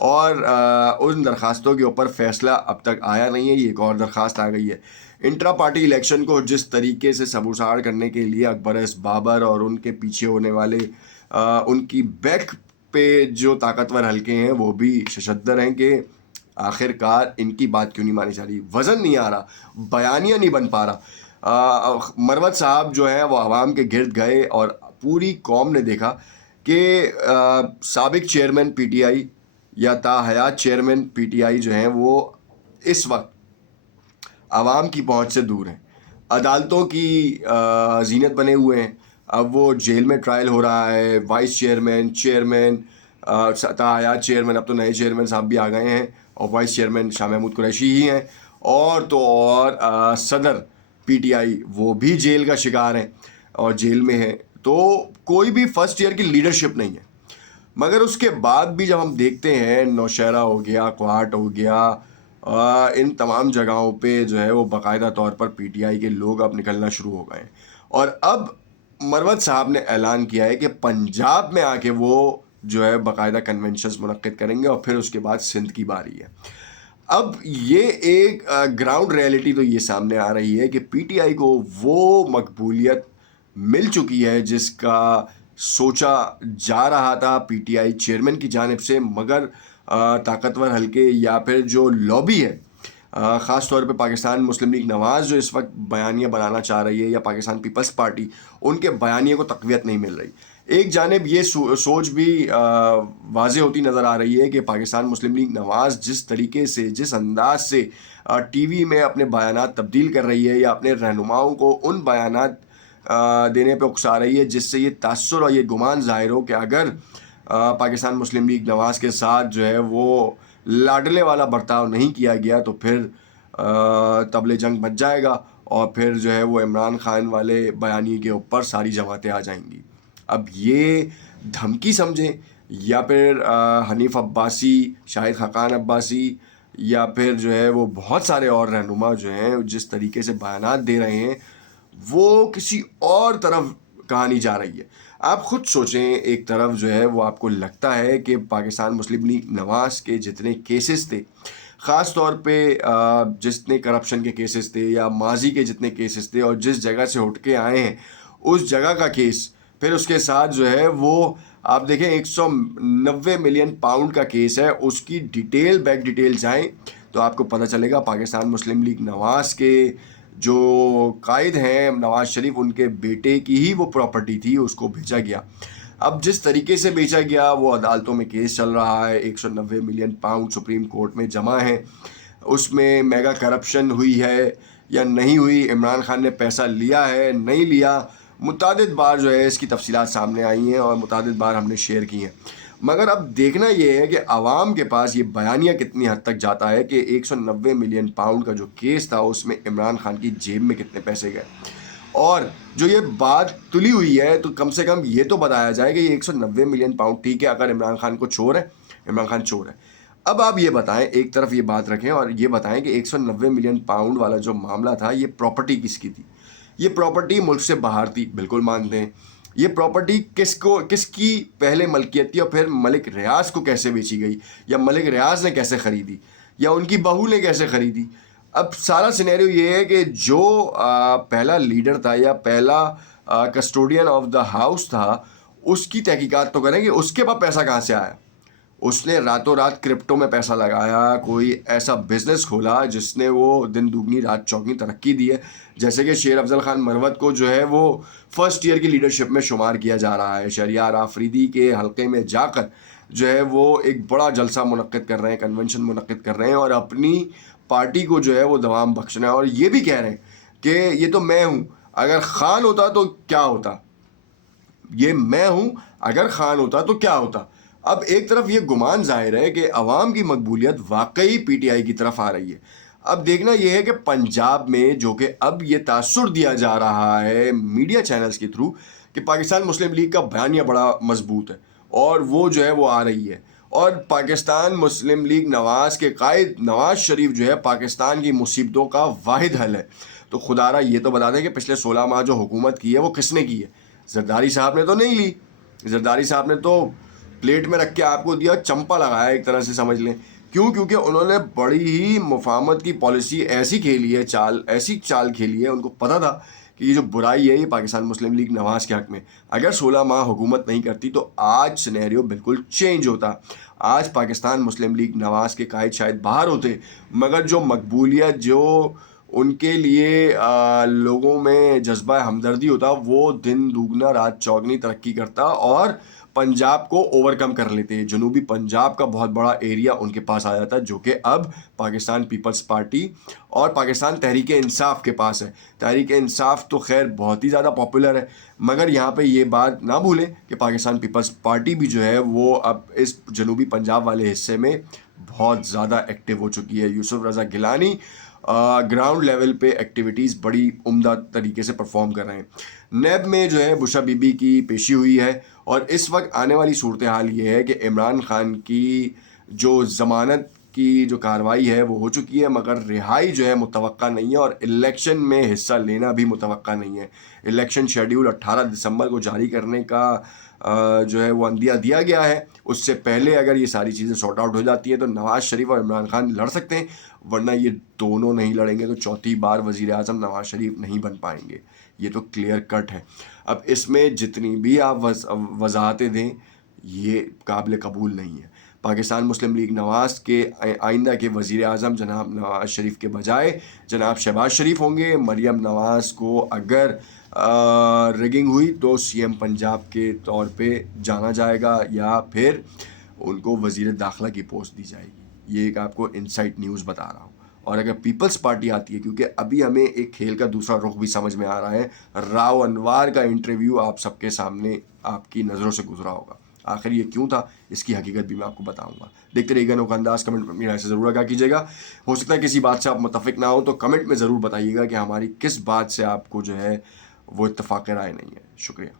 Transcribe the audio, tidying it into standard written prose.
اور ان درخواستوں کے اوپر فیصلہ اب تک آیا نہیں ہے. یہ ایک اور درخواست آ گئی ہے. انٹرا پارٹی الیکشن کو جس طریقے سے سبوساڑ کرنے کے لیے اکبر ایس بابر اور ان کے پیچھے ہونے والے ان کی بیک پہ جو طاقتور حلقے ہیں وہ بھی ششدر ہیں کہ آخر کار ان کی بات کیوں نہیں مانی جا رہی. وزن نہیں آ رہا, بیانیہ نہیں بن پا رہا. مروت صاحب جو ہیں وہ عوام کے گرد گئے اور پوری قوم نے دیکھا کہ سابق چیئرمین پی ٹی آئی یا تاحیات چیئرمین پی ٹی آئی جو ہیں وہ اس وقت عوام کی پہنچ سے دور ہیں, عدالتوں کی زینت بنے ہوئے ہیں. اب وہ جیل میں ٹرائل ہو رہا ہے. وائس چیئرمین تاحیات چیئرمین, اب تو نئے چیئرمین صاحب بھی آ گئے ہیں اور وائس چیئرمین شاہ محمود قریشی ہی ہیں, اور تو اور صدر پی ٹی آئی وہ بھی جیل کا شکار ہیں اور جیل میں ہیں. تو کوئی بھی فرسٹ ایئر کی لیڈرشپ نہیں ہے. مگر اس کے بعد بھی جب ہم دیکھتے ہیں نوشہرہ ہو گیا, کوہاٹ ہو گیا, ان تمام جگہوں پہ جو ہے وہ باقاعدہ طور پر پی ٹی آئی کے لوگ اب نکلنا شروع ہو گئے ہیں. اور اب مروت صاحب نے اعلان کیا ہے کہ پنجاب میں آ کے وہ جو ہے باقاعدہ کنونشنز منعقد کریں گے اور پھر اس کے بعد سندھ کی باری ہے. اب یہ ایک گراؤنڈ ریئلٹی تو یہ سامنے آ رہی ہے کہ پی ٹی آئی کو وہ مقبولیت مل چکی ہے جس کا سوچا جا رہا تھا پی ٹی آئی چیئرمین کی جانب سے, مگر طاقتور حلقے یا پھر جو لابی ہے, خاص طور پہ پاکستان مسلم لیگ نواز جو اس وقت بیانیہ بنانا چاہ رہی ہے, یا پاکستان پیپلز پارٹی, ان کے بیانیے کو تقویت نہیں مل رہی. ایک جانب یہ سوچ بھی واضح ہوتی نظر آ رہی ہے کہ پاکستان مسلم لیگ نواز جس طریقے سے, جس انداز سے ٹی وی میں اپنے بیانات تبدیل کر رہی ہے یا اپنے رہنماؤں کو ان بیانات دینے پہ اکسا رہی ہے, جس سے یہ تاثر اور یہ گمان ظاہر ہو کہ اگر پاکستان مسلم لیگ نواز کے ساتھ جو ہے وہ لاڈلے والا برتاؤ نہیں کیا گیا تو پھر طبل جنگ بچ جائے گا اور پھر جو ہے وہ عمران خان والے بیانیے کے اوپر ساری جماعتیں آ جائیں گی. اب یہ دھمکی سمجھیں یا پھر حنیف عباسی, شاہد خاقان عباسی, یا پھر جو ہے وہ بہت سارے اور رہنما جو ہیں جس طریقے سے بیانات دے رہے ہیں, وہ کسی اور طرف کہانی جا رہی ہے. آپ خود سوچیں, ایک طرف جو ہے وہ آپ کو لگتا ہے کہ پاکستان مسلم لیگ نواز کے جتنے کیسز تھے, خاص طور پہ جتنے کرپشن کے کیسز تھے یا ماضی کے جتنے کیسز تھے, اور جس جگہ سے اٹھ کے آئے ہیں اس جگہ کا کیس, پھر اس کے ساتھ جو ہے وہ آپ دیکھیں 190 ملین پاؤنڈ کا کیس ہے, اس کی ڈیٹیل بیک ڈیٹیل جائیں تو آپ کو پتہ چلے گا پاکستان مسلم لیگ نواز کے جو قائد ہیں نواز شریف, ان کے بیٹے کی ہی وہ پراپرٹی تھی, اس کو بیچا گیا. اب جس طریقے سے بیچا گیا وہ عدالتوں میں کیس چل رہا ہے, 190 ملین پاؤنڈ سپریم کورٹ میں جمع ہیں. اس میں میگا کرپشن ہوئی ہے یا نہیں ہوئی, عمران خان نے پیسہ لیا ہے نہیں لیا, متعدد بار جو ہے اس کی تفصیلات سامنے آئی ہیں اور متعدد بار ہم نے شیئر کی ہیں. مگر اب دیکھنا یہ ہے کہ عوام کے پاس یہ بیانیہ کتنی حد تک جاتا ہے کہ 190 ملین پاؤنڈ کا جو کیس تھا اس میں عمران خان کی جیب میں کتنے پیسے گئے. اور جو یہ بات تلی ہوئی ہے تو کم سے کم یہ تو بتایا جائے کہ یہ 190 ملین پاؤنڈ, ٹھیک ہے اگر عمران خان کو چور ہے, عمران خان چور ہے. اب آپ یہ بتائیں, ایک طرف یہ بات رکھیں اور یہ بتائیں کہ 190 ملین پاؤنڈ والا جو معاملہ تھا یہ پراپرٹی کس کی تھی؟ یہ پراپرٹی ملک سے باہر تھی, بالکل مانتے ہیں. یہ پراپرٹی کس کی پہلے ملکیت تھی اور پھر ملک ریاض کو کیسے بیچی گئی, یا ملک ریاض نے کیسے خریدی, یا ان کی بہو نے کیسے خریدی؟ اب سارا سینیریو یہ ہے کہ جو پہلا لیڈر تھا یا پہلا کسٹوڈین آف دا ہاؤس تھا, اس کی تحقیقات تو کریں کہ اس کے پاس پیسہ کہاں سے آیا. اس نے راتوں رات کرپٹو میں پیسہ لگایا, کوئی ایسا بزنس کھولا جس نے وہ دن دوگنی رات چوگنی ترقی دی ہے. جیسے کہ شیر افضل خان مروت کو جو ہے وہ فرسٹ ایئر کی لیڈرشپ میں شمار کیا جا رہا ہے, شہریار آفریدی کے حلقے میں جا کر جو ہے وہ ایک بڑا جلسہ منعقد کر رہے ہیں, کنونشن منعقد کر رہے ہیں اور اپنی پارٹی کو جو ہے وہ دوام بخشنا ہے. اور یہ بھی کہہ رہے ہیں کہ یہ تو میں ہوں, اگر خان ہوتا تو کیا ہوتا, یہ میں ہوں, اگر خان ہوتا تو کیا ہوتا. اب ایک طرف یہ گمان ظاہر ہے کہ عوام کی مقبولیت واقعی پی ٹی آئی کی طرف آ رہی ہے. اب دیکھنا یہ ہے کہ پنجاب میں جو کہ اب یہ تاثر دیا جا رہا ہے میڈیا چینلز کے تھرو کہ پاکستان مسلم لیگ کا بیانیہ بڑا مضبوط ہے اور وہ جو ہے وہ آ رہی ہے, اور پاکستان مسلم لیگ نواز کے قائد نواز شریف جو ہے پاکستان کی مصیبتوں کا واحد حل ہے. تو خدا را یہ تو بتا دیں کہ پچھلے 16 ماہ جو حکومت کی ہے وہ کس نے کی ہے؟ زرداری صاحب نے تو نہیں لی. زرداری صاحب نے تو پلیٹ میں رکھ کے آپ کو دیا, چمپا لگایا ایک طرح سے سمجھ لیں. کیوں؟ کیونکہ انہوں نے بڑی ہی مفاہمت کی پالیسی ایسی کھیلی ہے, ایسی چال کھیلی ہے. ان کو پتہ تھا کہ یہ جو برائی ہے یہ پاکستان مسلم لیگ نواز کے حق میں. اگر 16 ماہ حکومت نہیں کرتی تو آج سینیریو بالکل چینج ہوتا. آج پاکستان مسلم لیگ نواز کے قائد شاید باہر ہوتے, مگر جو مقبولیت, جو ان کے لیے لوگوں میں جذبہ ہمدردی ہوتا, وہ دن دوگنا رات چوگنی ترقی کرتا اور پنجاب کو اوور کم کر لیتے. جنوبی پنجاب کا بہت بڑا ایریا ان کے پاس آ جاتا, جو کہ اب پاکستان پیپلز پارٹی اور پاکستان تحریک انصاف کے پاس ہے. تحریک انصاف تو خیر بہت ہی زیادہ پاپولر ہے, مگر یہاں پہ یہ بات نہ بھولیں کہ پاکستان پیپلز پارٹی بھی جو ہے وہ اب اس جنوبی پنجاب والے حصے میں بہت زیادہ ایکٹیو ہو چکی ہے. یوسف رضا گیلانی گراؤنڈ لیول پہ ایکٹیویٹیز بڑی عمدہ طریقے سے پرفارم کر رہے ہیں. نیب میں جو ہے بشا بی بی کی پیشی ہوئی ہے, اور اس وقت آنے والی صورتحال یہ ہے کہ عمران خان کی جو ضمانت کی جو کارروائی ہے وہ ہو چکی ہے, مگر رہائی جو ہے متوقع نہیں ہے, اور الیکشن میں حصہ لینا بھی متوقع نہیں ہے. الیکشن شیڈیول 18 دسمبر کو جاری کرنے کا جو ہے وہ اندیا دیا گیا ہے. اس سے پہلے اگر یہ ساری چیزیں سارٹ آؤٹ ہو جاتی ہیں تو نواز شریف اور عمران خان لڑ سکتے ہیں, ورنہ یہ دونوں نہیں لڑیں گے تو چوتھی بار وزیر اعظم نواز شریف نہیں بن پائیں گے. یہ تو کلیئر کٹ ہے. اب اس میں جتنی بھی آپ وضاحتیں دیں یہ قابل قبول نہیں ہے. پاکستان مسلم لیگ نواز کے آئندہ کے وزیر اعظم جناب نواز شریف کے بجائے جناب شہباز شریف ہوں گے. مریم نواز کو اگر ریگنگ ہوئی تو سی ایم پنجاب کے طور پہ جانا جائے گا, یا پھر ان کو وزیر داخلہ کی پوسٹ دی جائے گی. یہ ایک آپ کو انسائٹ نیوز بتا رہا ہوں. اور اگر پیپلز پارٹی آتی ہے, کیونکہ ابھی ہمیں ایک کھیل کا دوسرا رخ بھی سمجھ میں آ رہا ہے. راؤ انوار کا انٹرویو آپ سب کے سامنے آپ کی نظروں سے گزرا ہوگا. آخر یہ کیوں تھا اس کی حقیقت بھی میں آپ کو بتاؤں گا. دیکھتے رہیے گا نوک انداز. کمنٹ میں اپنی رائے سے ضرور آگاہ کیجیے گا. ہو سکتا ہے کسی بات سے آپ متفق نہ ہو تو کمنٹ میں ضرور بتائیے گا کہ ہماری کس بات سے آپ کو جو ہے وہ اتفاق رائے نہیں ہے. شکریہ.